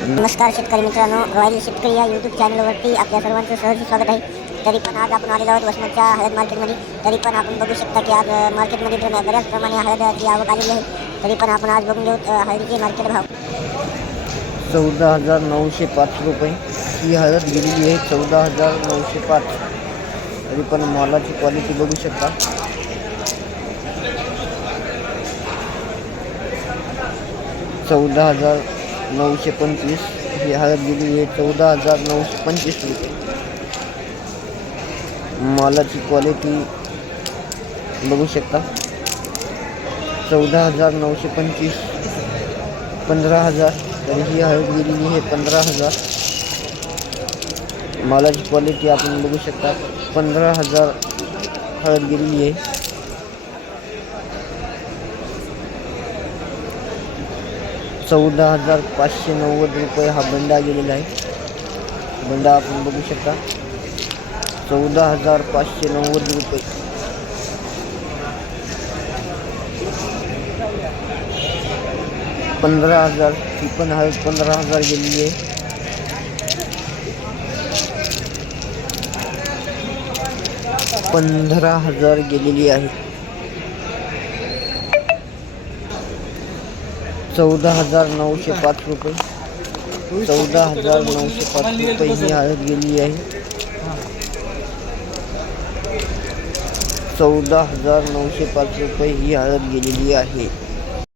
नमस्कार शेतकरी मित्रांनो, रॉयल शेतकरी या यूट्यूब चॅनलवरती आपल्या सर्वांचं सहर्ष स्वागत आहे. तरी पण आज आपण आलेलो आहोत वसमतच्या हळद मार्केटमध्ये. तरी पण आपण बघू शकता की आज मार्केटमध्ये बऱ्याच प्रमाणे हळदची आवक आलेली आहे. तरी पण आपण आज बघून घेऊ हळदीचे मार्केट भाव. 14,905 रुपये ही हळद गेलेली आहे. 14,905. तरी पण मालाची क्वालिटी बघू शकता. 14,925 ही हळद गेलेली आहे. 14,925 रुपये. मालाची क्वालिटी बघू शकता. 14,925 15,000. तर ही हळद गेलेली आहे 15,000. मालाची क्वालिटी आपण बघू शकता. 15,000 हळद गेलेली आहे. 14,590 रुपये हा बंडा गेलेला आहे. बंडा आपण बघू शकता. 14,590 रुपये. 15,000 ही पण हळद 15,000 गेलेली आहे. 15,000 गेलेली आहे. 14,905 रुपये. 14,905 रुपये ही हळद गेलेली आहे. 14,905 रुपये ही हळद गेलेली आहे.